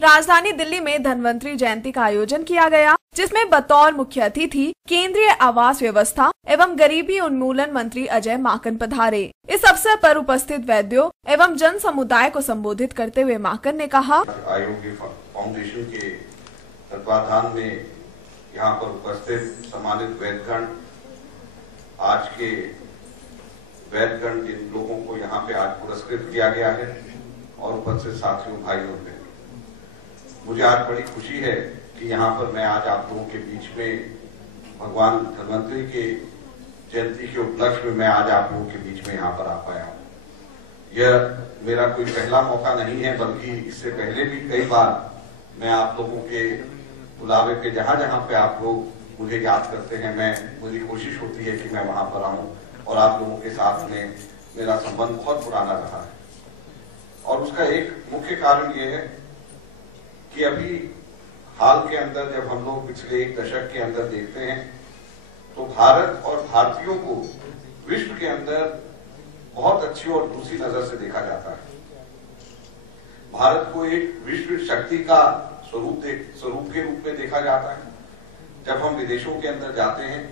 राजधानी दिल्ली में धन्वंतरी जयंती का आयोजन किया गया, जिसमें बतौर मुख्य अतिथि केंद्रीय आवास व्यवस्था एवं गरीबी उन्मूलन मंत्री अजय माकन पधारे। इस अवसर पर उपस्थित वैद्यों एवं जन समुदाय को संबोधित करते हुए माकन ने कहा, आयोग फाउंडेशन के तत्वाधान में यहाँ पर उपस्थित सम्मानित वैद्यगण, आज के वैद्यगण जिन लोगों को यहाँ पे आज पुरस्कृत किया गया है और उपस्थित साथियों भाइयों बहनों, मुझे आज बड़ी खुशी है कि यहाँ पर मैं आज आप लोगों के बीच में भगवान धन्वंतरी के जयंती के उपलक्ष्य में मैं आज आप लोगों के बीच में यहाँ पर आ पाया हूँ। यह मेरा कोई पहला मौका नहीं है, बल्कि इससे पहले भी कई बार मैं आप लोगों के बुलावे पे जहाँ जहाँ पे आप लोग मुझे याद करते हैं, मेरी कोशिश होती है कि मैं वहां पर आऊं और आप लोगों के साथ में मेरा संबंध बहुत पुराना रहा है। और उसका एक मुख्य कारण यह है कि अभी हाल के अंदर जब हम लोग पिछले एक दशक के अंदर देखते हैं तो भारत और भारतीयों को विश्व के अंदर बहुत अच्छी और दूसरी नजर से देखा जाता है। भारत को एक विश्व शक्ति का स्वरूप के रूप में देखा जाता है। जब हम विदेशों के अंदर जाते हैं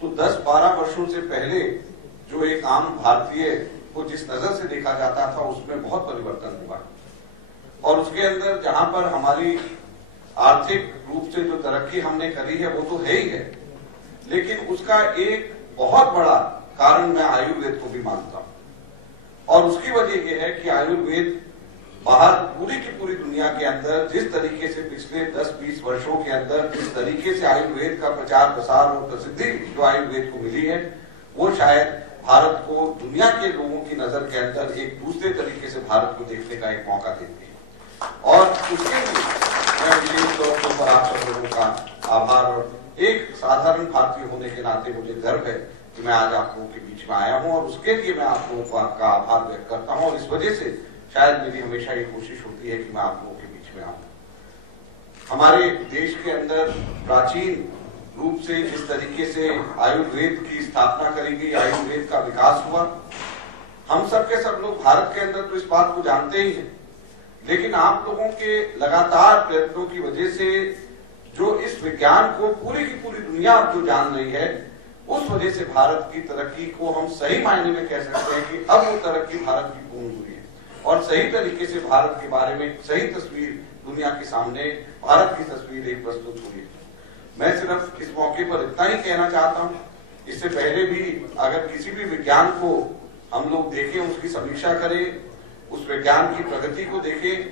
तो 10-12 वर्षों से पहले जो एक आम भारतीय को जिस नजर से देखा जाता था उसमें बहुत परिवर्तन हुआ और उसके अंदर जहां पर हमारी आर्थिक रूप से जो तरक्की हमने करी है वो तो है ही है, लेकिन उसका एक बहुत बड़ा कारण मैं आयुर्वेद को भी मानता हूं। और उसकी वजह यह है कि आयुर्वेद बाहर पूरी की पूरी दुनिया के अंदर जिस तरीके से पिछले 10-20 वर्षों के अंदर जिस तरीके से आयुर्वेद का प्रचार प्रसार और प्रसिद्धि जो आयुर्वेद को मिली है, वो शायद भारत को दुनिया के लोगों की नजर के अंदर एक दूसरे तरीके से भारत को देखने का एक मौका देती है। और उसके लिए मैं विशेष तौर पर आप सब लोगों का आभार, और एक साधारण भारतीय होने के नाते मुझे गर्व है कि मैं आज आप लोगों के बीच में आया हूँ और उसके लिए मैं आप लोगों का आभार व्यक्त करता हूँ। और इस वजह से शायद मेरी हमेशा ये कोशिश होती है कि मैं आप लोगों के बीच में आऊं। हमारे देश के अंदर प्राचीन रूप से जिस तरीके से आयुर्वेद की स्थापना करी गई, आयुर्वेद का विकास हुआ, हम सब के सब लोग भारत के अंदर तो इस बात को जानते ही हैं, लेकिन आप लोगों के लगातार प्रयत्नों की वजह से जो इस विज्ञान को पूरी की पूरी दुनिया अब जो जान रही है, उस वजह से भारत की तरक्की को हम सही मायने में कह सकते हैं कि अब वो तरक्की भारत की पूर्ण हुई है और सही तरीके से भारत के बारे में सही तस्वीर दुनिया के सामने भारत की तस्वीर एक प्रस्तुत हुई है। मैं सिर्फ इस मौके पर इतना ही कहना चाहता हूं, इससे पहले भी अगर किसी भी विज्ञान को हम लोग देखें, उसकी समीक्षा करें, उस विज्ञान की प्रगति को देखें,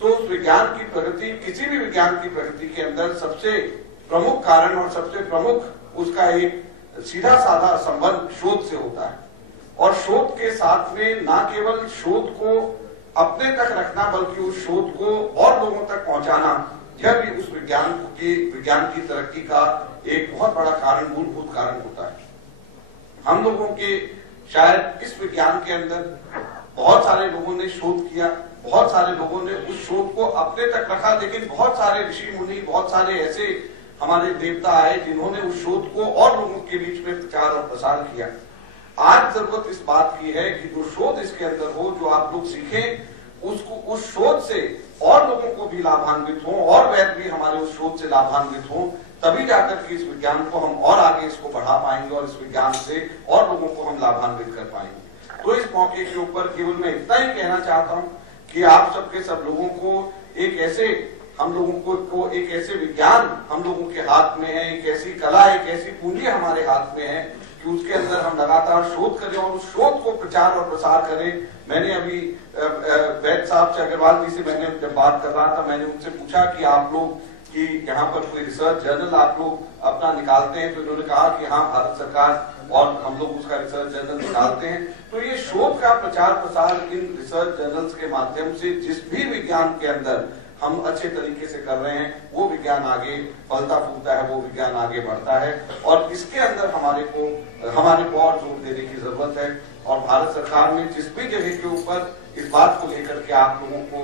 तो उस विज्ञान की प्रगति, किसी भी विज्ञान की प्रगति के अंदर सबसे प्रमुख कारण और सबसे प्रमुख उसका एक सीधा साधा संबंध शोध से होता है। और शोध के साथ में न केवल शोध को अपने तक रखना, बल्कि उस शोध को और लोगों तक पहुंचाना, यह भी उस विज्ञान की तरक्की का एक बहुत बड़ा कारण, मूलभूत कारण होता है। हम लोगों के शायद इस विज्ञान के अंदर बहुत सारे लोगों ने शोध किया, बहुत सारे लोगों ने उस शोध को अपने तक रखा, लेकिन बहुत सारे ऋषि मुनि, बहुत सारे ऐसे हमारे देवता आए जिन्होंने उस शोध को और लोगों के बीच में प्रचार और प्रसार किया। आज जरूरत इस बात की है कि जो शोध इसके अंदर हो, जो आप लोग सीखें, उसको उस शोध से और लोगों को भी लाभान्वित हो और वैद्य भी हमारे उस शोध से लाभान्वित हो, तभी जाकर के इस विज्ञान को हम और आगे इसको बढ़ा पाएंगे और इस विज्ञान से और लोगों को हम लाभान्वित कर पाएंगे। तो इस मौके के ऊपर केवल मैं इतना ही कहना चाहता हूँ कि आप सबके सब लोगों को एक ऐसे एक ऐसे विज्ञान हम लोगों के हाथ में है, एक ऐसी कला, एक ऐसी पूंजी हमारे हाथ में है कि उसके अंदर हम लगातार शोध करें और उस शोध को प्रचार और प्रसार करें। मैंने अभी वैद्य साहब से, अग्रवाल जी से मैंने जब बात कर रहा था, मैंने उनसे पूछा कि आप लोग कि यहाँ पर कोई रिसर्च जर्नल आप लोग अपना निकालते हैं, तो इन्होंने कहा कि हाँ, भारत सरकार और हम लोग उसका रिसर्च जर्नल निकालते हैं। तो ये शोध का प्रचार प्रसार इन रिसर्च जर्नल्स के माध्यम से जिस भी विज्ञान के अंदर हम अच्छे तरीके से कर रहे हैं, वो विज्ञान आगे फलता फूलता है, वो विज्ञान आगे बढ़ता है और इसके अंदर हमारे को और जोर देने की जरूरत है। और भारत सरकार ने जिस भी जगह के ऊपर इस बात को लेकर के आप लोगों को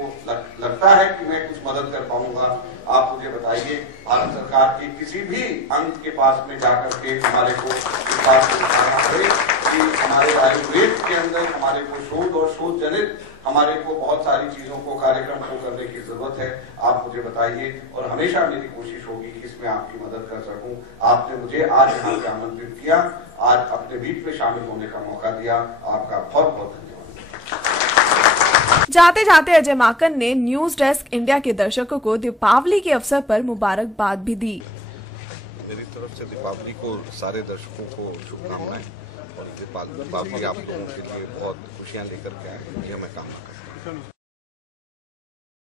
लगता है कि मैं कुछ मदद कर पाऊंगा, आप मुझे बताइए। भारत सरकार के किसी भी अंग के पास में जाकर के हमारे को इस बात को बताना पड़े कि हमारे आयुर्वेद के अंदर हमारे को शोध और शोध जनित हमारे को बहुत सारी चीजों को, कार्यक्रम को करने की जरूरत है। आप मुझे बताइए और हमेशा मेरी कोशिश होगी कि इसमें आपकी मदद कर सकूं। आपने मुझे आज यहाँ पे आमंत्रित किया, आज अपने बीच में शामिल होने का मौका दिया। आपका बहुत बहुत धन्यवाद। जाते जाते अजय माकन ने न्यूज डेस्क इंडिया के दर्शकों को दीपावली के अवसर पर मुबारकबाद भी दी। मेरी तरफ से दीपावली को सारे दर्शकों को शुभकामनाएं और दीपावली आप लोगों के लिए बहुत खुशियां लेकर के आए, ये मैं कामना करता हूँ।